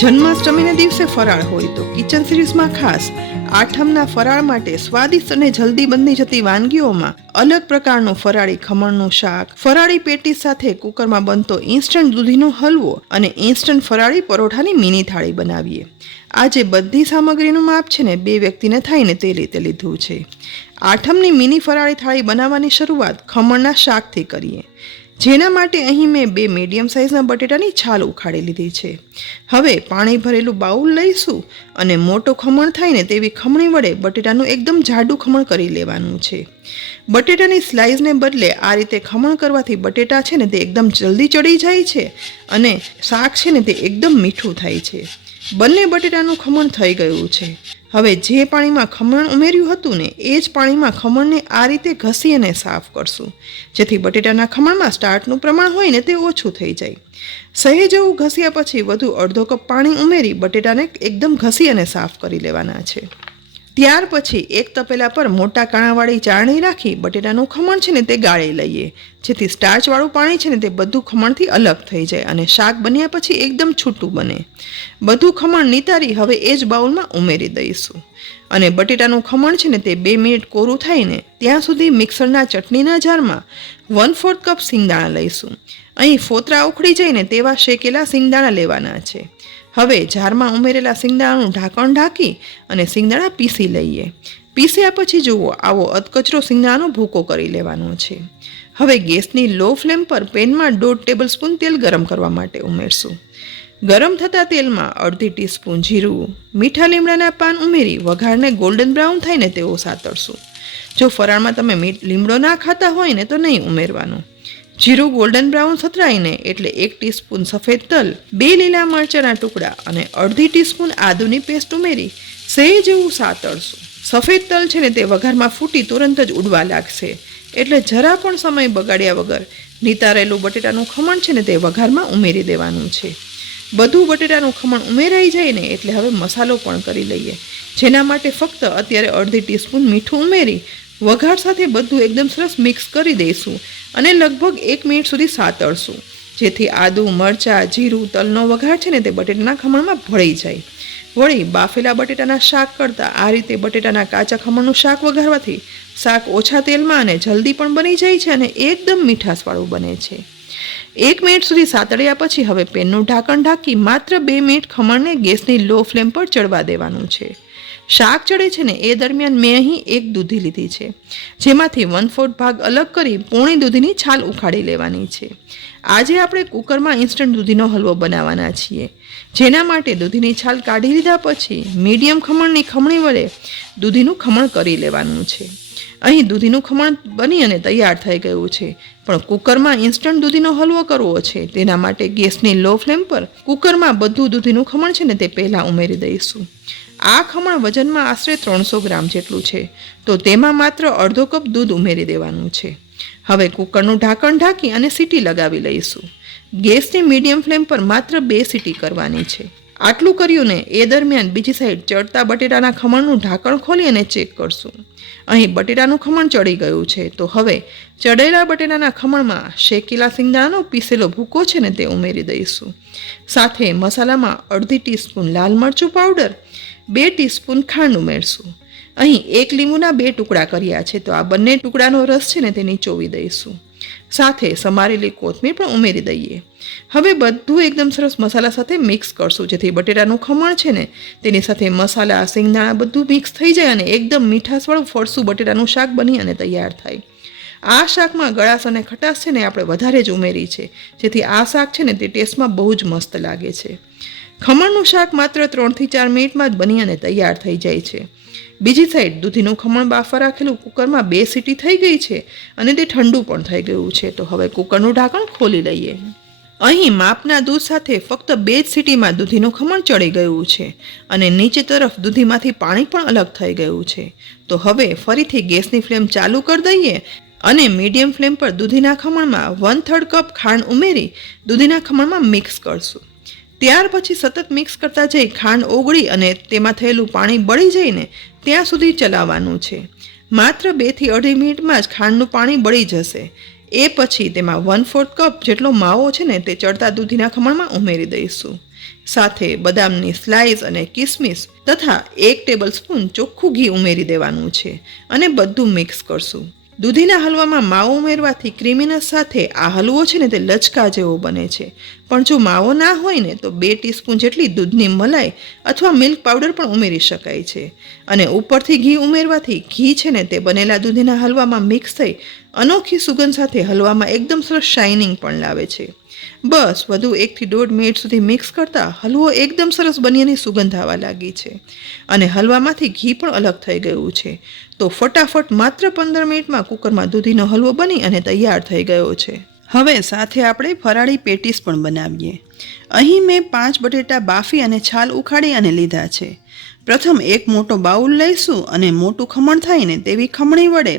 જન્માષ્ટમીના દિવસે ફરાળ હોય તો કિચન સિરીઝમાં ખાસ આઠમના ફરાળ માટે સ્વાદિષ્ટ અને જલ્દી બની જતી વાનગીઓમાં અલગ પ્રકારનું ફરાળી ખમણનું શાક, ફરાળી પેટીસ સાથે કુકરમાં બનતો ઇન્સ્ટન્ટ દૂધીનો હલવો અને ઇન્સ્ટન્ટ ફરાળી પરોઠાની મિની થાળી બનાવીએ. આજે બધી સામગ્રીનું માપ છે ને 2 વ્યક્તિને થઈને તે રીતે લીધું છે. આઠમની મિની ફરાળી થાળી બનાવવાની શરૂઆત ખમણના શાકથી કરીએ, જેના માટે અહીં મેં 2 મીડિયમ સાઇઝના બટેટાની છાલ ઉખાડી લીધી છે. હવે પાણી ભરેલું બાઉલ લઈશું અને મોટો ખમણ થાય ને તેવી ખમણી વડે બટેટાનું એકદમ જાડું ખમણ કરી લેવાનું છે. બટેટાની સ્લાઇસને બદલે આ રીતે ખમણ કરવાથી બટેટા છે ને તે એકદમ જલ્દી ચડી જાય છે અને શાક છે ને તે એકદમ મીઠું થાય છે. બંને બટેટાનું ખમણ થઈ ગયું છે. હવે જે પાણીમાં ખમણ ઉમેર્યું હતું ને એ જ પાણીમાં ખમણને આ રીતે ઘસી અને સાફ કરશું, જેથી બટેટાના ખમણમાં સ્ટાર્ચનું પ્રમાણ હોય ને તે ઓછું થઈ જાય. સહેજ એવું ઘસ્યા પછી વધુ અડધો કપ પાણી ઉમેરી બટેટાને એકદમ ઘસી અને સાફ કરી લેવાના છે. ત્યાર પછી એક તપેલા પર મોટા કાણાવાળી ચાળણી રાખી બટેટાનું ખમણ છે ને તે ગાળી લઈએ, જેથી સ્ટાર્ચવાળું પાણી છે ને તે બધું ખમણથી અલગ થઈ જાય અને શાક બન્યા પછી એકદમ છૂટું બને. બધું ખમણ નિતારી હવે એ જ બાઉલમાં ઉમેરી દઈશું અને બટેટાનું ખમણ છે ને તે 2 મિનિટ કોરું થાય ને ત્યાં સુધી મિક્સરના ચટણીના જારમાં 1/4 કપ સિંગદાણા લઈશું. અહીં ફોતરા ઉખડી જાય ને તેવા શેકેલા સિંગદાણા લેવાના છે. હવે જારમાં ઉમેરેલા સિંગદાણાનું ઢાંકણ ઢાંકી અને સિંગદાણા પીસી લઈએ. પીસ્યા પછી જુઓ આવો અધકચરો સિંગદાણાનો ભૂકો કરી લેવાનો છે. હવે ગેસની લો ફ્લેમ પર પેનમાં 1.5 ટેબલસ્પૂન તેલ ગરમ કરવા માટે ઉમેરશું. ગરમ થતા તેલમાં 1/2 ટીસ્પૂન જીરું, મીઠા લીમડાના પાન ઉમેરી વઘારને ગોલ્ડન બ્રાઉન થાય ને તેવો સાતળશું. જો ફરાળમાં તમે લીમડો ના ખાતા હોય ને તો નહીં ઉમેરવાનો. જીરું ગોલ્ડન બ્રાઉન સતરાઈને એટલે 1 ટીસ્પૂન સફેદ તલ, 2 લીલા મરચાના ટુકડા અને 1/2 ટીસ્પૂન આદુની પેસ્ટ ઉમેરી સહેજ એવું સાતળશું. સફેદ તલ છે ને તે વઘારમાં ફૂટી તુરંત જ ઉડવા લાગશે, એટલે જરા પણ સમય બગાડ્યા વગર નિતારેલું બટેટાનું ખમણ છે ને તે વઘારમાં ઉમેરી દેવાનું છે. બધું બટેટાનું ખમણ ઉમેરાઈ જાય ને એટલે હવે મસાલો પણ કરી લઈએ, જેના માટે ફક્ત અત્યારે 1/2 ટીસ્પૂન મીઠું ઉમેરી વઘાર સાથે બધું એકદમ સરસ મિક્સ કરી દઈશું અને લગભગ 1 મિનિટ સુધી સાતળશું, જેથી આદુ, મરચાં, જીરું, તલનો વઘાર છે ને તે બટેટાના ખમણમાં ભળી જાય. વળી બાફેલા બટેટાના શાક કરતાં આ રીતે બટેટાના કાચા ખમણનું શાક વઘારવાથી શાક ઓછા તેલમાં અને જલ્દી પણ બની જાય છે અને એકદમ મીઠાશવાળું બને છે. 1 મિનિટ સુધી સાતળ્યા પછી હવે પેનનું ઢાંકણ ઢાંકી માત્ર 2 મિનિટ ખમણને ગેસની લો ફ્લેમ પર ચડવા દેવાનું છે. શાક ચડે છે ને એ દરમિયાન મેં અહીં 1 દૂધી લીધી છે, જેમાંથી 1/4 ભાગ અલગ કરી પોણી દૂધીની છાલ ઉખાડી લેવાની છે. આજે આપણે કુકરમાં ઇન્સ્ટન્ટ દૂધીનો હલવો બનાવવાના છીએ, જેના માટે દૂધીની છાલ કાઢી લીધા પછી મીડિયમ ખમણની ખમણી વડે દૂધીનું ખમણ કરી લેવાનું છે. અહીં દૂધીનું ખમણ બની અને તૈયાર થઈ ગયું છે, પણ કુકરમાં ઇન્સ્ટન્ટ દૂધીનો હલવો કરવો છે તેના માટે ગેસની લો ફ્લેમ પર કુકરમાં બધું દૂધીનું ખમણ છે ને તે પહેલાં ઉમેરી દઈશું. આ ખમણ વજનમાં આશરે 300 ગ્રામ જેટલું છે, તો તેમાં માત્ર અડધો કપ દૂધ ઉમેરી દેવાનું છે. હવે કુકરનું ઢાંકણ ઢાંકી અને સીટી લગાવી લઈશું. ગેસની મીડિયમ ફ્લેમ પર માત્ર 2 સીટી કરવાની છે. આટલું કર્યું ને એ દરમિયાન બીજી સાઈડ ચડતા બટેટાના ખમણનું ઢાંકણ ખોલી અને ચેક કરશું. અહીં બટેટાનું ખમણ ચડી ગયું છે, તો હવે ચડેલા બટેટાના ખમણમાં શેકેલા સિંગદાણાનો પીસેલો ભૂકો છે ને તે ઉમેરી દઈશું. સાથે મસાલામાં 1/2 ટીસ્પૂન લાલ મરચું પાવડર, 2 ટીસ્પૂન ખાંડ ઉમેરશું. અહીં 1 લીંબુના 2 ટુકડા કર્યા છે, તો આ બંને ટુકડાનો રસ છે ને તે નીચોવી દઈશું. સાથે સમારેલી કોથમીર પણ ઉમેરી દઈએ. હવે બધું એકદમ સરસ મસાલા સાથે મિક્સ કરશું, જેથી બટેટાનું ખમણ છે ને તેની સાથે મસાલા, સિંગદાણા બધું મિક્સ થઈ જાય અને એકદમ મીઠાશવાળું ફરસું બટેટાનું શાક બની અને તૈયાર થાય. આ શાકમાં ગળાશ અને ખટાશ છે ને આપણે વધારે જ ઉમેરી છે, જેથી આ શાક છે ને તે ટેસ્ટમાં બહુ જ મસ્ત લાગે છે. ખમણનું શાક માત્ર 3 થી 4 મિનિટમાં જ બની અને તૈયાર થઈ જાય છે. બીજી સાઈડ દૂધીનું ખમણ બાફવા રાખેલું કુકરમાં 2 સીટી થઈ ગઈ છે અને તે ઠંડુ પણ થઈ ગયું છે, તો હવે કુકરનું ઢાંકણ ખોલી લઈએ. અહીં માપના દૂધ સાથે ફક્ત 2 જ સીટીમાં દૂધીનું ખમણ ચડી ગયું છે અને નીચે તરફ દૂધીમાંથી પાણી પણ અલગ થઈ ગયું છે. તો હવે ફરીથી ગેસની ફ્લેમ ચાલુ કરી દઈએ અને મીડિયમ ફ્લેમ પર દૂધીના ખમણમાં 1/3 કપ ખાંડ ઉમેરી દૂધીના ખમણમાં મિક્સ કરશું. ત્યાર પછી સતત મિક્સ કરતા જઈ ખાંડ ઓગળી અને તેમાં થયેલું પાણી બળી જઈને ત્યાં સુધી ચલાવવાનું છે. માત્ર 2 થી 2.5 મિનિટમાં જ ખાંડનું પાણી બળી જશે. એ પછી તેમાં 1/4 કપ જેટલો માવો છે ને તે ચડતા દૂધીના ખમણમાં ઉમેરી દઈશું. સાથે બદામની સ્લાઇસ અને કિસમિસ તથા 1 ટેબલસ્પૂન ચોખ્ખું ઘી ઉમેરી દેવાનું છે અને બધું મિક્સ કરશું. દૂધીના હલવામાં માવો ઉમેરવાથી ક્રીમીનેસ સાથે આ હલવો છે ને તે લચકા જેવો બને છે. પણ જો માવો ના હોય ને તો 2 ટીસ્પૂન જેટલી દૂધની મલાઈ અથવા મિલ્ક પાવડર પણ ઉમેરી શકાય છે. અને ઉપરથી ઘી ઉમેરવાથી ઘી છે ને તે બનેલા દૂધીના હલવામાં મિક્સ થઈ અનોખી સુગંધ સાથે હલવામાં એકદમ સરસ શાઇનિંગ પણ લાવે છે. બસ વધુ 1 થી 1.5 મિનિટ સુધી મિક્સ કરતાં હલવો એકદમ સરસ બન્યાની સુગંધ આવવા લાગી છે અને હલવામાંથી ઘી પણ અલગ થઈ ગયું છે. તો ફટાફટ માત્ર 15 મિનિટમાં કુકરમાં દૂધીનો હલવો બની અને તૈયાર થઈ ગયો છે. હવે સાથે આપણે ફરાળી પેટીસ પણ બનાવીએ. અહીં મેં 5 બટેટા બાફી અને છાલ ઉખાડી અને લીધા છે. પ્રથમ એક મોટો બાઉલ લઈશું અને મોટું ખમણ થાય ને તેવી ખમણી વડે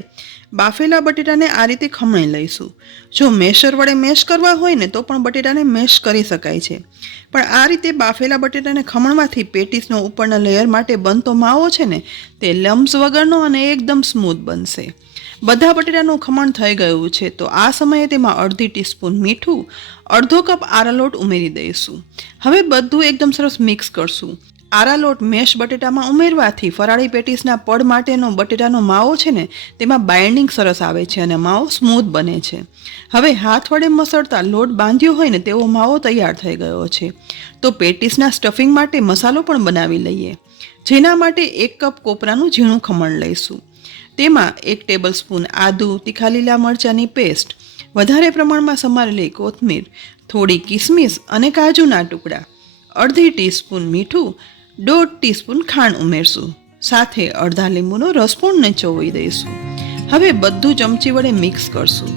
બાફેલા બટેટાને આ રીતે ખમણી લઈશું. જો મેશર વડે મેશ કરવા હોય ને તો પણ બટેટાને મેશ કરી શકાય છે, પણ આ રીતે બાફેલા બટેટાને ખમણવાથી પેટીસનો ઉપરના લેયર માટે બનતો માવો છે ને તે લમ્સ વગરનો અને એકદમ સ્મૂથ બનશે. બધા બટેટાનું ખમણ થઈ ગયું છે તો આ સમયે તેમાં 1/2 ટીસ્પૂન મીઠું, 1/2 કપ આરાલોટ ઉમેરી દઈશું. હવે બધું એકદમ સરસ મિક્સ કરશું. આરાલોટ મેશ બટેટામાં ઉમેરવાથી ફરાળી પેટીસના પડ માટેનો બટેટાનો માવો છે ને તેમાં બાઇન્ડિંગ સરસ આવે છે અને માવો સ્મૂથ બને છે. હવે હાથ વડે મસળતા લોટ બાંધ્યો હોય ને તેવો માવો તૈયાર થઈ ગયો છે. તો પેટીસના સ્ટફિંગ માટે મસાલો પણ બનાવી લઈએ. જેના માટે 1 કપ કોપરાનું ઝીણું ખમણ લઈશું. તેમાં 1 ટેબલસ્પૂન આદુ, તીખા લીલા મરચાંની પેસ્ટ, વધારે પ્રમાણમાં સમારેલી કોથમીર, થોડી કિસમિસ અને કાજુના ટુકડા, 1/2 ટીસ્પૂન મીઠું, 1/2 ટીસ્પૂન ખાંડ ઉમેરશું. સાથે અડધા લીંબુનો રસ પણ નીચોવી દઈશું. હવે બધું ચમચી વડે મિક્સ કરશું.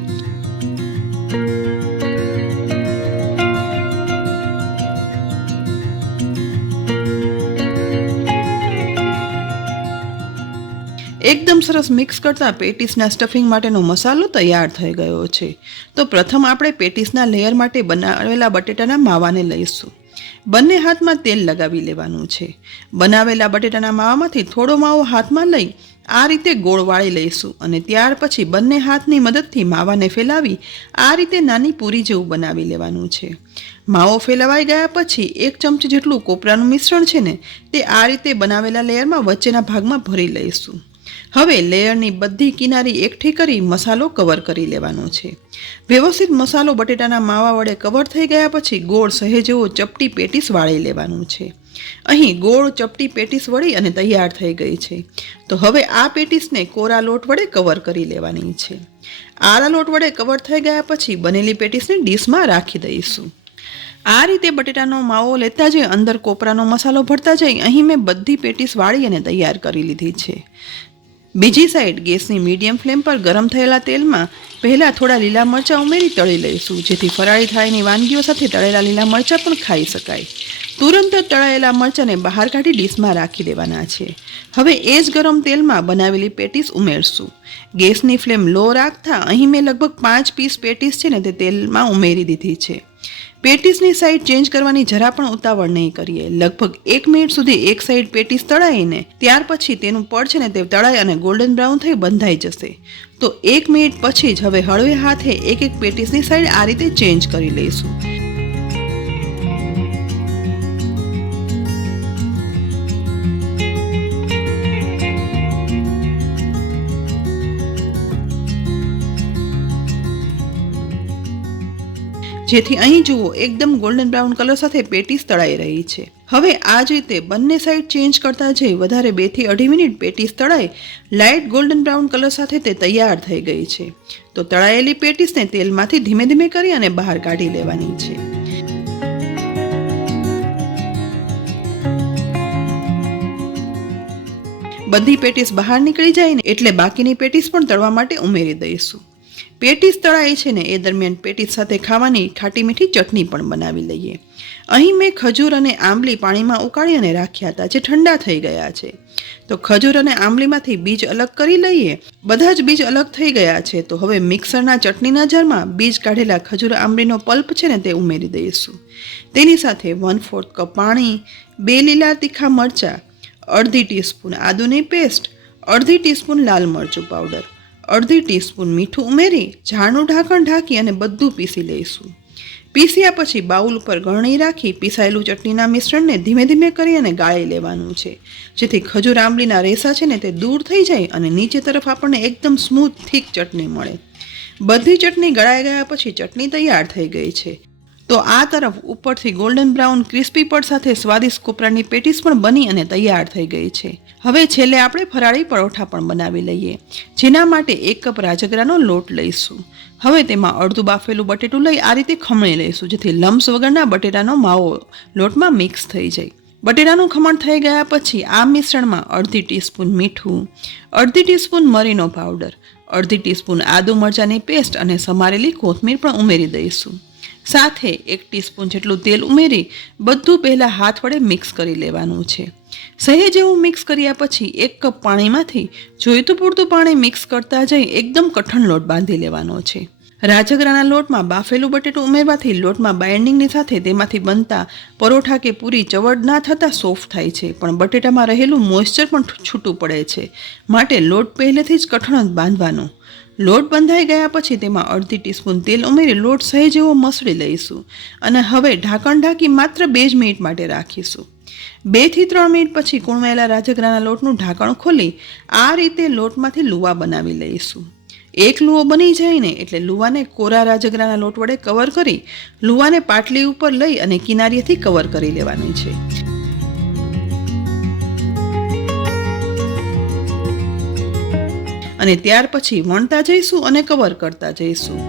એકદમ સરસ મિક્સ કરતાં પેટીસના સ્ટફિંગ માટેનો મસાલો તૈયાર થઈ ગયો છે. તો પ્રથમ આપણે પેટીસના લેયર માટે બનાવેલા બટેટાના માવાને લઈશું. બંને હાથમાં તેલ લગાવી લેવાનું છે. બનાવેલા બટેટાના માવામાંથી થોડો માવો હાથમાં લઈ આ રીતે ગોળ વાળી લઈશું અને ત્યાર પછી બંને હાથની મદદથી માવાને ફેલાવી આ રીતે નાની પૂરી જેવું બનાવી લેવાનું છે. માવો ફેલાવાઈ ગયા પછી 1 ચમચી જેટલું કોપરાનું મિશ્રણ છે ને તે આ રીતે બનાવેલા લેયરમાં વચ્ચેના ભાગમાં ભરી લઈશું. હવે લેયરની બધી કિનારી એકઠી કરી મસાલો કવર કરી લેવાનો છે. વ્યવસ્થિત મસાલો બટેટાના માવા વડે કવર થઈ ગયા પછી ગોળ સહેજ જેવો ચપટી પેટીસ વાળી લેવાનું છે. અહીં ગોળ ચપટી પેટીસ વળી અને તૈયાર થઈ ગઈ છે. તો હવે આ પેટીસને કોરા લોટ વડે કવર કરી લેવાની છે. આરા લોટ વડે કવર થઈ ગયા પછી બનેલી પેટીસને ડીશમાં રાખી દઈશું. આ રીતે બટેટાનો માવો લેતા જઈ અંદર કોપરાનો મસાલો ભરતા જઈ અહીં મેં બધી પેટીસ વાળી અને તૈયાર કરી લીધી છે. બીજી સાઈડ ગેસની મીડિયમ ફ્લેમ પર ગરમ થયેલા તેલમાં પહેલાં થોડા લીલા મરચાં ઉમેરી તળી લઈશું, જેથી ફરાળી થાળીની વાનગીઓ સાથે તળેલા લીલા મરચાં પણ ખાઈ શકાય. તુરંત જ તળાયેલા મરચાંને બહાર કાઢી ડીશમાં રાખી દેવાના છે. હવે એ જ ગરમ તેલમાં બનાવેલી પેટીસ ઉમેરશું. ગેસની ફ્લેમ લો રાખતા અહીં મેં લગભગ 5 પીસ પેટીસ છે ને તે તેલમાં ઉમેરી દીધી છે. પેટીસની સાઈડ ચેન્જ કરવાની જરા પણ ઉતાવળ નહીં કરીએ. લગભગ 1 મિનિટ સુધી એક સાઈડ પેટીસ તળાઈને ત્યાર પછી તેનું પડ છે ને તે તળાઈ અને ગોલ્ડન બ્રાઉન થઈ બંધાઈ જશે. તો 1 મિનિટ પછી જ હવે હળવે હાથે એક પેટીસની સાઈડ આ રીતે ચેન્જ કરી લઈશું. જેથી અહીં જુઓ એકદમ ગોલ્ડન બ્રાઉન કલર સાથે પેટીસ તળાઈ રહી છે. હવે આ જ રીતે બંને સાઈડ ચેન્જ કરતા જઈ વધારે 2 થી 2.5 મિનિટ પેટીસ તળાઈ લાઇટ ગોલ્ડન બ્રાઉન કલર સાથે તે તૈયાર થઈ ગઈ છે. તો તળાયેલી પેટીસને તેલમાંથી ધીમે ધીમે કરી અને બહાર કાઢી લેવાની છે. બધી પેટીસ બહાર નીકળી જાય ને એટલે બાકીની પેટીસ પણ તળવા માટે ઉમેરી દઈશું. પેટીસ તળાઈ છે ને એ દરમિયાન પેટીસ સાથે ખાવાની ખાટી મીઠી ચટણી પણ બનાવી લઈએ. અહીં મેં ખજૂર અને આંબલી પાણીમાં ઉકાળી અને રાખ્યા હતા, જે ઠંડા થઈ ગયા છે. તો ખજૂર અને આંબલીમાંથી બીજ અલગ કરી લઈએ. બધા જ બીજ અલગ થઈ ગયા છે. તો હવે મિક્સરના ચટણીના જારમાં બીજ કાઢેલા ખજૂર આંબલીનો પલ્પ છે ને તે ઉમેરી દઈશું. તેની સાથે 1/4 કપ પાણી, 2 લીલા તીખા મરચાં, 1/2 ટીસ્પૂન આદુની પેસ્ટ, 1/2 ટીસ્પૂન લાલ મરચું પાવડર, 1/2 ટીસ્પૂન મીઠું ઉમેરી ઝાડનું ઢાંકણ ઢાંકી અને બધું પીસી લઈશું. પીસ્યા પછી બાઉલ ઉપર ગળણી રાખી પીસાયેલું ચટણીના મિશ્રણને ધીમે ધીમે કરી અને ગાળી લેવાનું છે, જેથી ખજૂર આંબલીના રેસા છે ને તે દૂર થઈ જાય અને નીચે તરફ આપણને એકદમ સ્મૂથ થીક ચટણી મળે. બધી ચટણી ગળાઈ ગયા પછી ચટણી તૈયાર થઈ ગઈ છે. તો આ તરફ ઉપરથી ગોલ્ડન બ્રાઉન ક્રિસ્પી પડ સાથે સ્વાદિષ્ટ કોપરાની પેટીસ પણ બની અને તૈયાર થઈ ગઈ છે. હવે છેલ્લે આપણે ફરાળી પરોઠા પણ બનાવી લઈએ, જેના માટે 1 કપ રાજગરાનો લોટ લઈશું. હવે તેમાં અડધું બાફેલું બટેટું લઈ આ રીતે ખમણી લઈશું, જેથી લમ્સ વગરના બટેટાનો માવો લોટમાં મિક્સ થઈ જાય. બટેટાનું ખમણ થઈ ગયા પછી આ મિશ્રણમાં અડધી ટીસ્પૂન મીઠું, અડધી ટીસ્પૂન મરીનો પાવડર, અડધી ટીસ્પૂન આદુ મરચાંની પેસ્ટ અને સમારેલી કોથમીર પણ ઉમેરી દઈશું. સાથે 1 ટીસ્પૂન જેટલું તેલ ઉમેરી બધું પહેલાં હાથ વડે મિક્સ કરી લેવાનું છે. સહેજ એવું મિક્સ કર્યા પછી 1 કપ પાણીમાંથી જોઈતું પૂરતું પાણી મિક્સ કરતા જઈ એકદમ કઠણ લોટ બાંધી લેવાનો છે. રાજગરાના લોટમાં બાફેલું બટેટું ઉમેરવાથી લોટમાં બાઇન્ડિંગની સાથે તેમાંથી બનતા પરોઠા કે પૂરી ચવડ ના થતાં સોફ્ટ થાય છે, પણ બટેટામાં રહેલું મોઇશ્ચર પણ છૂટું પડે છે. માટે લોટ પહેલેથી જ કઠણ જ બાંધવાનો. લોટ બંધાઈ ગયા પછી તેમાં અડધી ટીસ્પૂન તેલ ઉમેરી લોટ સહેજ એવો મસળી લઈશું અને હવે ઢાંકણ ઢાંકી માત્ર 2 જ મિનિટ માટે રાખીશું. 2 થી 3 મિનિટ પછી કૂણવાયેલા રાજગરાના લોટનું ઢાંકણ ખોલી આ રીતે લોટમાંથી લુવા બનાવી લઈશું. એક લુવો બની જાય ને એટલે લુવાને કોરા રાજગરાના લોટ વડે કવર કરી લુવાને પાટલી ઉપર લઈ અને કિનારીએથી કવર કરી લેવાની છે. અને ત્યાર પછી વણતા જઈશું અને કવર કરતા જઈશું.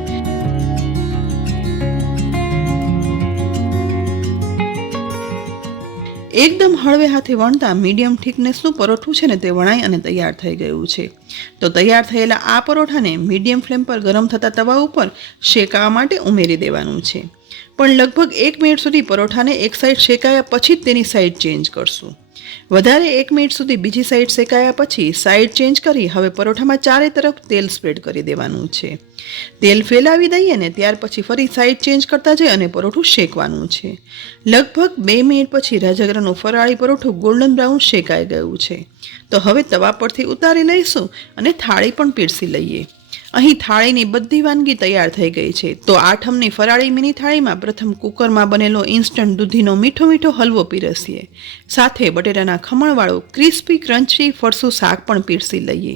એકદમ હળવે હાથે વણતા મીડિયમ થિકનેસનું પરોઠું છે ને તે વણાઈ અને તૈયાર થઈ ગયું છે. તો તૈયાર થયેલા આ પરોઠાને મીડિયમ ફ્લેમ પર ગરમ થતા તવા ઉપર શેકાવા માટે ઉમેરી દેવાનું છે. પણ લગભગ 1 મિનિટ સુધી પરોઠાને એક સાઈડ શેકાયા પછી જ તેની સાઈડ ચેન્જ કરશું. વધારે 1 મિનિટ સુધી બીજી સાઈડ શેકાયા પછી સાઈડ ચેન્જ કરી હવે પરોઠામાં ચારે તરફ તેલ સ્પ્રેડ કરી દેવાનું છે. તેલ ફેલાવી દઈએ ને ત્યાર પછી ફરી સાઈડ ચેન્જ કરતા જઈ અને પરોઠું શેકવાનું છે. લગભગ 2 મિનિટ પછી રાજગરાનું ફરાળી પરોઠું ગોલ્ડન બ્રાઉન શેકાઈ ગયું છે. તો હવે તવા પરથી ઉતારી લઈશું અને થાળી પણ પીરસી લઈએ. અહીં થાળીની બધી વાનગી તૈયાર થઈ ગઈ છે. તો આઠમની ફરાળી મિની થાળીમાં પ્રથમ કુકરમાં બનેલો ઇન્સ્ટન્ટ દૂધીનો મીઠો મીઠો હલવો પીરસીએ. સાથે બટેટાના ખમણવાળું ક્રિસ્પી ક્રન્ચી ફરસું શાક પણ પીરસી લઈએ.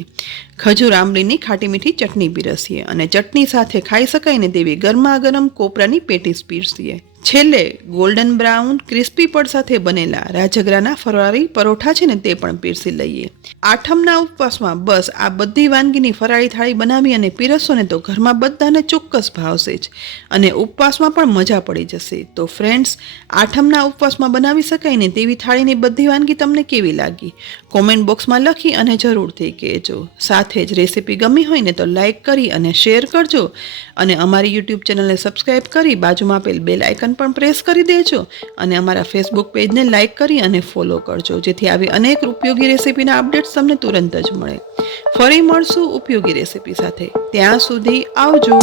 ખજૂર આંબલીની ખાટી મીઠી ચટણી પીરસીએ અને ચટણી સાથે ખાઈ શકાય ને તેવી ગરમા ગરમ કોપરાની પેટીસ પીરસીએ. છેલ્લે ગોલ્ડન બ્રાઉન ક્રિસ્પી પડ સાથે બનેલા રાજગરાના ફરાળી પરોઠા છે ને તે પણ પીરસી લઈએ. આઠમના ઉપવાસમાં બસ આ બધી વાનગીની ફરાળી થાળી બનાવી અને પીરસો ને તો ઘરમાં બધાને ચોક્કસ ભાવશે જ અને ઉપવાસમાં પણ મજા પડી જશે. તો ફ્રેન્ડ્સ, આઠમના ઉપવાસમાં બનાવી શકાય ને તેવી થાળીની બધી વાનગી તમને કેવી લાગી કોમેન્ટ બોક્સમાં લખી અને જરૂરથી કહેજો. સાથે જ રેસીપી ગમી હોય ને તો લાઈક કરી અને શેર કરજો અને અમારી યુટ્યુબ ચેનલને સબસ્ક્રાઈબ કરી બાજુમાં આપેલ બેલ આઇકન પણ પ્રેસ કરી દેજો અને અમારા ફેસબુક પેજને લાઈક કરી અને ફોલો કરજો, જેથી આવી અનેક ઉપયોગી રેસીપીના અપડેટ્સ તમને તુરંત જ મળે. ફરી મળશું ઉપયોગી રેસીપી સાથે. ત્યાં સુધી આવજો.